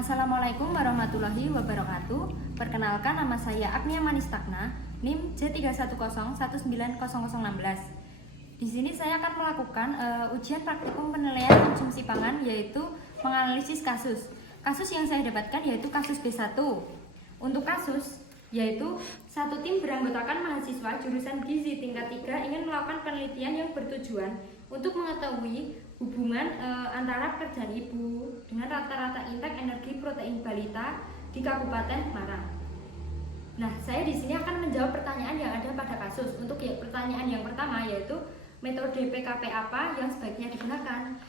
Assalamualaikum warahmatullahi wabarakatuh. Perkenalkan, nama saya Agnia Manistakna, NIM J31019016. Di sini saya akan melakukan ujian praktikum penilaian konsumsi pangan, yaitu menganalisis kasus. Kasus yang saya dapatkan yaitu kasus B1. Untuk kasus yaitu satu tim beranggotakan mahasiswa jurusan gizi tingkat 3 ingin melakukan penelitian yang bertujuan untuk mengetahui hubungan antara pekerjaan ibu dengan rata-rata intake energi protein balita di Kabupaten Marang. Nah, saya di sini akan menjawab pertanyaan yang ada pada kasus. Untuk pertanyaan yang pertama yaitu metode PKP apa yang sebaiknya digunakan.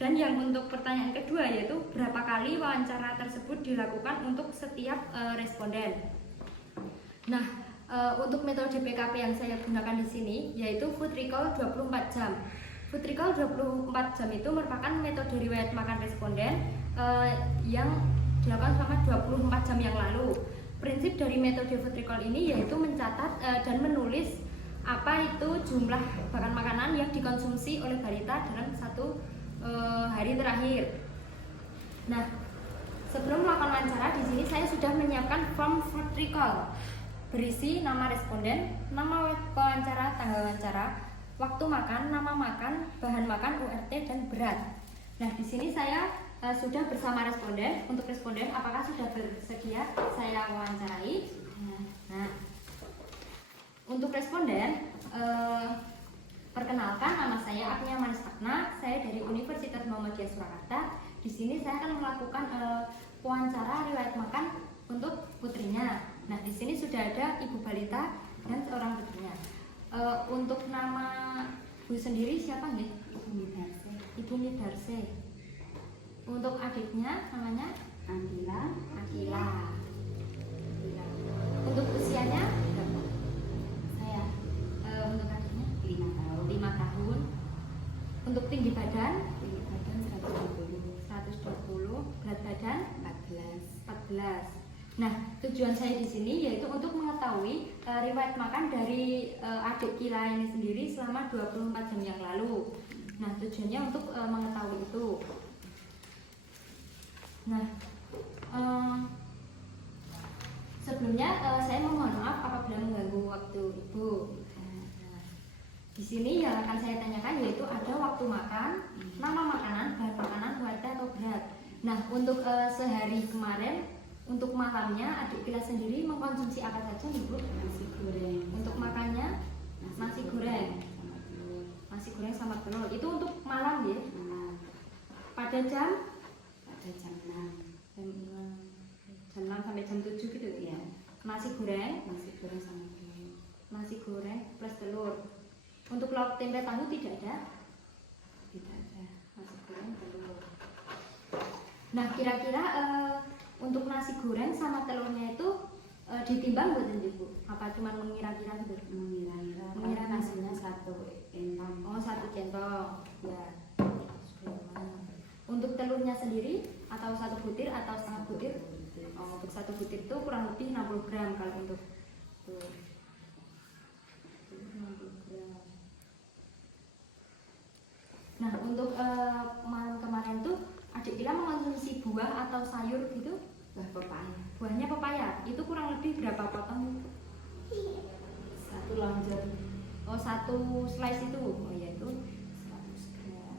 Dan yang untuk pertanyaan kedua yaitu berapa kali wawancara tersebut dilakukan untuk setiap responden. Nah, untuk metode PKP yang saya gunakan di sini yaitu food recall 24 jam. Food recall 24 jam itu merupakan metode riwayat makan responden yang dilakukan selama 24 jam yang lalu. Prinsip dari metode food recall ini yaitu mencatat dan menulis apa itu jumlah bahan makanan yang dikonsumsi oleh balita dalam satu hari terakhir. Nah, sebelum melakukan wawancara di sini saya sudah menyiapkan form food recall berisi nama responden, nama wawancara, tanggal wawancara, waktu makan, nama makan, bahan makan, URT dan berat. Nah, di sini saya sudah bersama responden. Untuk responden, apakah sudah bersedia saya wawancarai? Nah, untuk responden, perkenalkan, nama saya Agnia Manistakna. Saya dari Universitas Muhammadiyah Surakarta. Di sini saya akan melakukan wawancara riwayat makan untuk putrinya. Nah, di sini sudah ada ibu balita dan seorang putrinya. Untuk nama Bu sendiri siapa nih? Ibu Midarse. Untuk adiknya namanya Akila. Untuk usianya berapa? Saya. Untuk adiknya 5 tahun. Untuk tinggi badan 120. Berat badan 14. Nah, tujuan saya di sini yaitu untuk mengetahui riwayat makan dari adik Kila ini sendiri selama 24 jam yang lalu. Nah, tujuannya untuk mengetahui itu. Nah, sebelumnya saya memohon maaf apabila mengganggu waktu ibu. Nah, di sini yang akan saya tanyakan yaitu ada waktu makan, nama makanan, bahan makanan, URT atau berat. Nah, untuk sehari kemarin, untuk malamnya adik Kila sendiri mengkonsumsi apa saja ibu? Nasi goreng. Untuk makannya nasi goreng sama telur. Itu untuk malam ya? Pada jam 6. Jam 6 sampai jam 7 gitu ya? Nasi goreng sama telur. Nasi goreng plus telur. Untuk lauk tempe tahu tidak ada? Tidak ada. Nasi goreng telur. Nah, kira-kira untuk nasi goreng sama telurnya itu ditimbang buatan ibu? Apa cuma mengira-kira gitu? Mengira nasinya 1 centong. Oh, 1 centong. Ya. Untuk telurnya sendiri atau 1 butir atau setengah butir? Oh, untuk 1 butir itu kurang lebih 60 gram kalau untuk tuh. 60 gram. Nah, untuk malam kemarin tuh adik Kila mengkonsumsi buah atau sayur gitu? Pepaya. Buahnya pepaya. Itu kurang lebih berapa potong? 1 lonjong. Oh, 1 slice itu. Oh ya, itu 100 gram.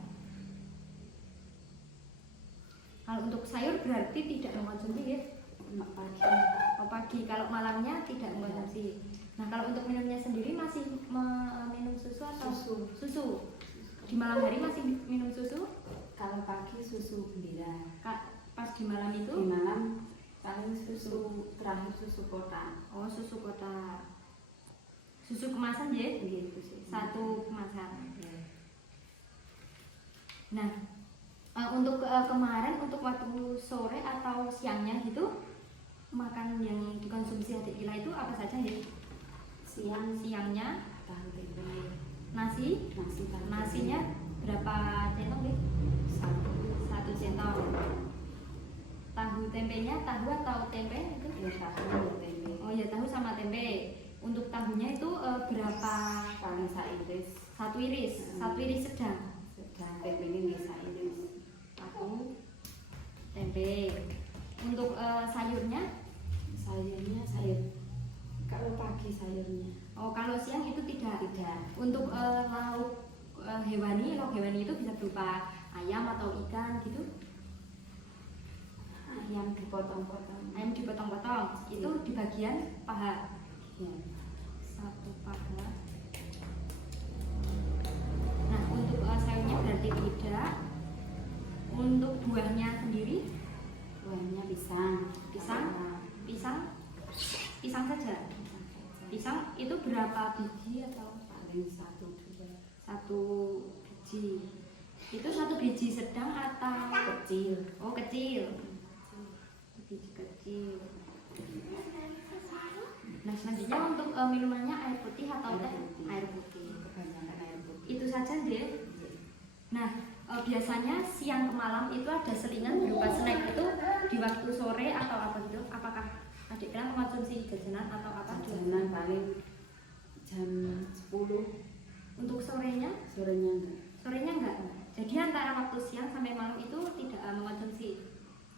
Kalau untuk sayur berarti tidak mengkonsumsi ya? Pagi. Oh, pagi. Kalau malamnya tidak mengkonsumsi. Nah, kalau untuk minumnya sendiri masih minum susu atau susu? Di malam hari masih minum susu? Kalau pagi susu gembira. Pas di malam itu? Di malam paling susu terakhir susu kotak. Oh, susu kotak. Susu kemasan ya? Gitu sih. 1 kemasan. Nah, untuk kemarin untuk waktu sore atau siangnya gitu makan yang dikonsumsi adik Kila itu apa saja ya? Siangnya tahu tempe. Nasinya berapa centong nih? 1 centong. Tahu tempenya, tahu atau tempe itu? Ya, tahu tempe. Oh ya, tahu sama tempe. Untuk tahunya itu berapa? Paling sairis. 1 iris. 1 iris sedang. Tempe ini bisa iris. Tahu tempe. Untuk sayurnya? Sayurnya sayur. Kalau pagi sayurnya. Oh, kalau siang itu tidak. Tidak. Untuk lauk hewani, lauk hewani itu bisa berupa ayam atau ikan gitu. Ayam dipotong-potong. Ayam dipotong-potong, itu di bagian paha. Ya. Satu paha. Nah, untuk sayurnya berarti tidak. Untuk buahnya sendiri? Buahnya pisang. Pisang? Pisang saja. Pisang itu berapa biji atau Paling 1-2. satu biji? Itu satu biji sedang atau Kecil. oh kecil? Biji kecil. Nah, selanjutnya untuk minumannya air putih atau teh? Air putih. Kebanyakan air putih. Itu saja deh. Nah, biasanya siang ke malam itu ada selingan berupa snack itu di waktu sore atau apa gitu? Apakah adik kalian mengkonsumsi jajanan atau apa? Jajanan paling jam 10. Untuk sorenya? Sorenya enggak. Sorenya enggak. Jadi antara waktu siang sampai malam itu tidak mengkonsumsi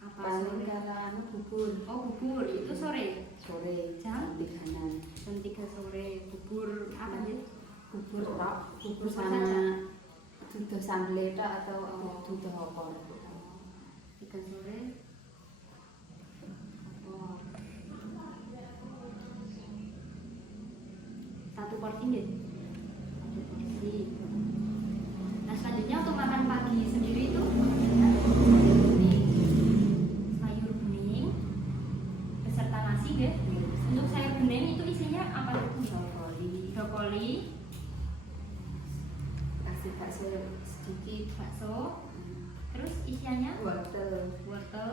apa? Paling Sore? kalau bubur. Oh, bubur itu sore. Sore Jam? 3-an. Jam 3 sore. Bubur apa sih? Bubur tok. Bubur Sama saja. duduh sambel tok atau Oh. duduh opor. 3 sore. Oh. Satu porsi gitu. Satu porsi. Nah, selanjutnya untuk makan pagi sendiri itu sayur bening beserta nasi deh. Untuk sayur bening itu isinya apa itu? Brokoli, Kasih bakso sedikit. bakso, terus isiannya Wortel. wortel,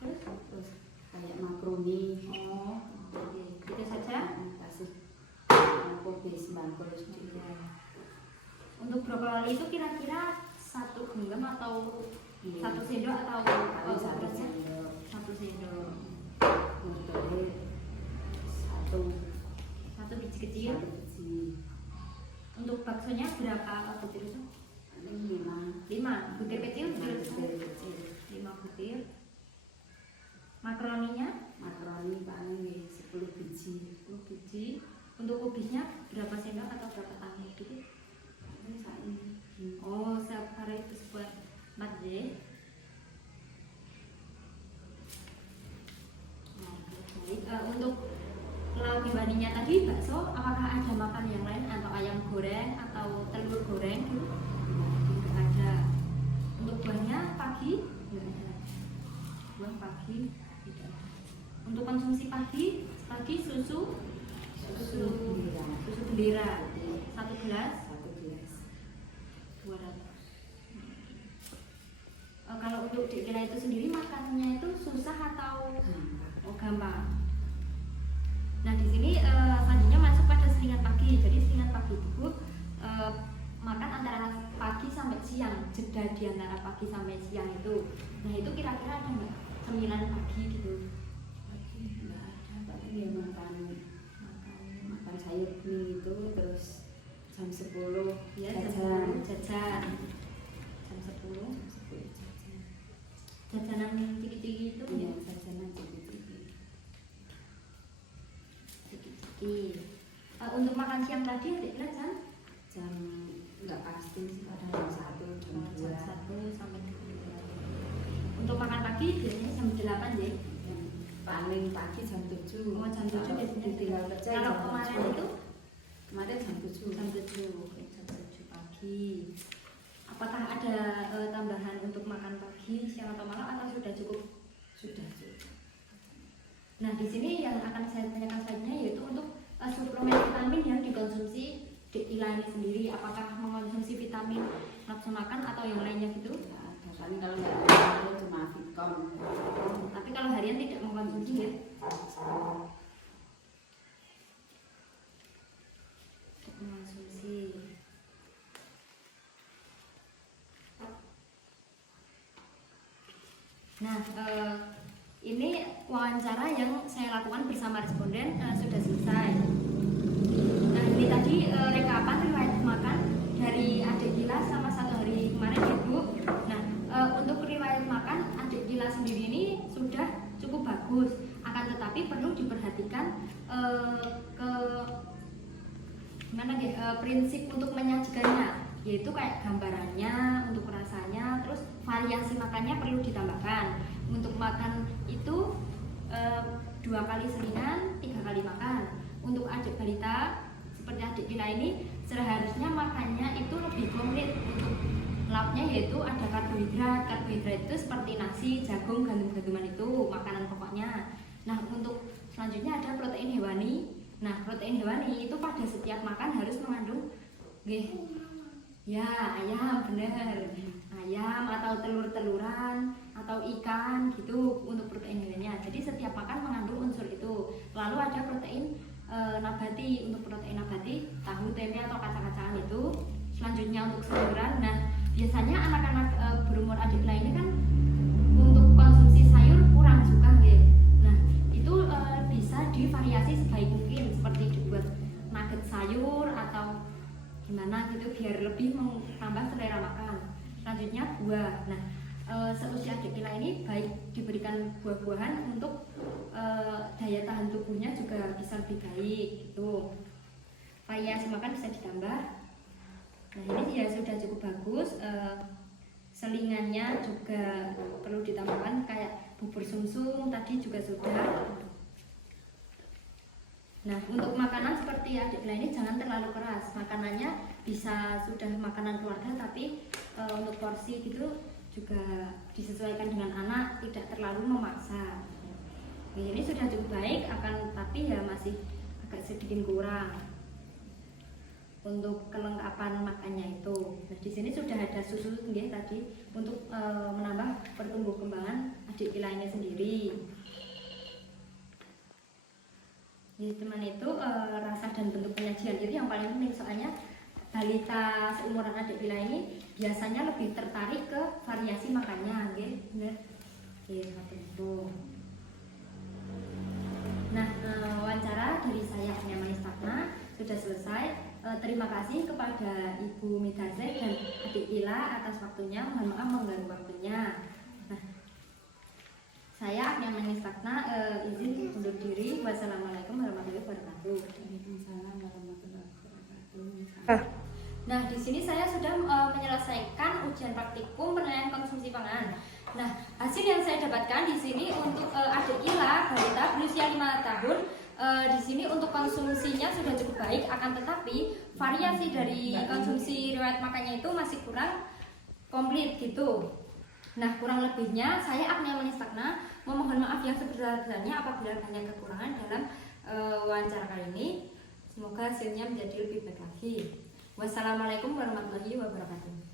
terus Terus kayak makaroni. oh, oke. Itu saja. Kasih kubis bangkul sedikit. Untuk brokoli itu kira-kira satu genggam atau Iya. satu sendok atau Paling satu ukurannya? sendok. Satu sendok. Wortelnya satu. Satu biji kecil. Satu biji. Untuk baksonya berapa butir itu? Paling 5. 5 butir kecil, butir besar. kecil. 5 butir. Makaroninya Makaroni paling 10 biji. 10 biji. Untuk kubisnya berapa sendok atau berapa tangan gitu? Ini saat ini. Oh, separuh itu sebuah 4 J. Baik, untuk lauk hewaninya tadi bakso, apakah ada makan yang lain atau ayam goreng atau telur goreng gitu? Tidak ada. Untuk buahnya pagi tidak ada. Buah pagi tidak ada. Untuk konsumsi pagi susu bendera 1 gelas 200. Kalau untuk Dik Kira itu sendiri makannya itu susah atau gampang? Nah, di sini selanjutnya masuk pada selingan pagi. Jadi selingan pagi itu makan antara pagi sampai siang, jeda di antara pagi sampai siang itu. Nah, itu kira-kira ada nggak cemilan pagi gitu? Pagi nggak ada, tapi dia makan sayur bening itu terus jam 10 Ya, jajan. jajan. Jam 10 jajan. jajanan ciki-ciki itu Iya, jajanan ciki-ciki. ciki-ciki. Untuk makan siang tadi adik Kira Jam nggak pasti sih, kadang jam 1, jam 2. jam 1 sampai jam 2. Untuk makan pagi biasanya jam 8 ya. Paling pagi jam 7. Oh, jam 7 biasanya. tinggal kerja. Kalau jam kemarin 7. itu Kemarin jam 7. jam 7. Oke, jam 7 pagi. Apakah ada tambahan untuk makan pagi, siang atau malam atau sudah cukup? Sudah cukup. Nah, di sini yang akan saya tanyakan selanjutnya yaitu untuk suplemen vitamin yang dikonsumsi Dik Ila ini sendiri. Apakah mengonsumsi vitamin nafsu makan atau yang lainnya gitu? Nggak ada, kan kalau nggak ada cuma Vicom. Tapi kalau harian tidak mengkonsumsi ya? Tidak mengkonsumsi. Nah, ini wawancara yang saya lakukan bersama responden sudah selesai. Nah, ini tadi rekapan riwayat makan dari adik Gila sama 1 hari kemarin Ibu. Nah, untuk riwayat makan adik Gila sendiri ini sudah ke gimana prinsip untuk menyajikannya, yaitu kayak gambarannya, untuk rasanya, terus variasi makannya perlu ditambahkan. Untuk makan itu 2 kali seringan, 3 kali makan. Untuk adik balita seperti adik kita ini seharusnya makannya itu lebih komplit. Untuk lauknya yaitu ada karbohidrat. Karbohidrat itu seperti nasi, jagung, gandum-ganduman itu makanan pokoknya. Nah, untuk selanjutnya ada protein hewani. Nah, protein hewani itu pada setiap makan harus mengandung ya ayam, bener, ayam atau telur-teluran atau ikan gitu untuk protein hewaninya. Jadi setiap makan mengandung unsur itu. Lalu ada protein nabati. Untuk protein nabati tahu, tempe atau kacang-kacangan itu. Selanjutnya untuk sayuran. Nah, biasanya anak-anak berumur adik lain ini kan untuk konsumsi sayur kurang suka gitu. Nah, itu bisa divariasi sebaik mungkin, seperti dibuat nugget sayur atau gimana gitu biar lebih menambah selera makan. Selanjutnya buah. Nah, seusia adik kita ini baik diberikan buah-buahan untuk daya tahan tubuhnya juga bisa lebih baik gitu. Variasi makan bisa ditambah. Nah, ini ya sudah cukup bagus. Selingannya juga perlu ditambahkan kayak bubur sumsum tadi juga sudah. Nah, untuk makanan seperti adik Gila ini jangan terlalu keras. Makanannya bisa sudah makanan keluarga, tapi untuk porsi gitu juga disesuaikan dengan anak, tidak terlalu memaksa. Nah, ini sudah cukup baik, tapi ya masih agak sedikit kurang untuk kelengkapan makannya itu. Nah, di sini sudah ada susu tadi untuk menambah pertumbuh kembangan adik Gila ini sendiri. Jadi teman itu rasa dan bentuk penyajian itu yang paling penting, soalnya balita seumuran adik Gila ini biasanya lebih tertarik ke variasi makannya, gitu. Seperti itu. Nah, wawancara dari saya Agnia Manistakna sudah selesai. Terima kasih kepada Ibu Midazek dan adik Gila atas waktunya. Mohon maaf mengganggu waktunya. Nah, saya Agnia Manistakna izin undur diri. Wassalamualaikum warahmatullahi wabarakatuh. Waalaikumsalam warahmatullahi wabarakatuh. Nah, di sini saya sudah menyelesaikan ujian praktikum penilaian konsumsi pangan. Nah, hasil yang saya dapatkan di sini untuk adik Gila balita berusia 5 tahun, di sini untuk konsumsinya sudah cukup baik, akan tetapi variasi dari konsumsi riwayat makannya itu masih kurang komplit gitu. Nah, kurang lebihnya saya Agnia Manistakna memohon maaf yang sebesar-besarnya apabila banyak kekurangan dalam wawancara kali ini. Semoga hasilnya menjadi lebih baik lagi. Wassalamualaikum warahmatullahi wabarakatuh.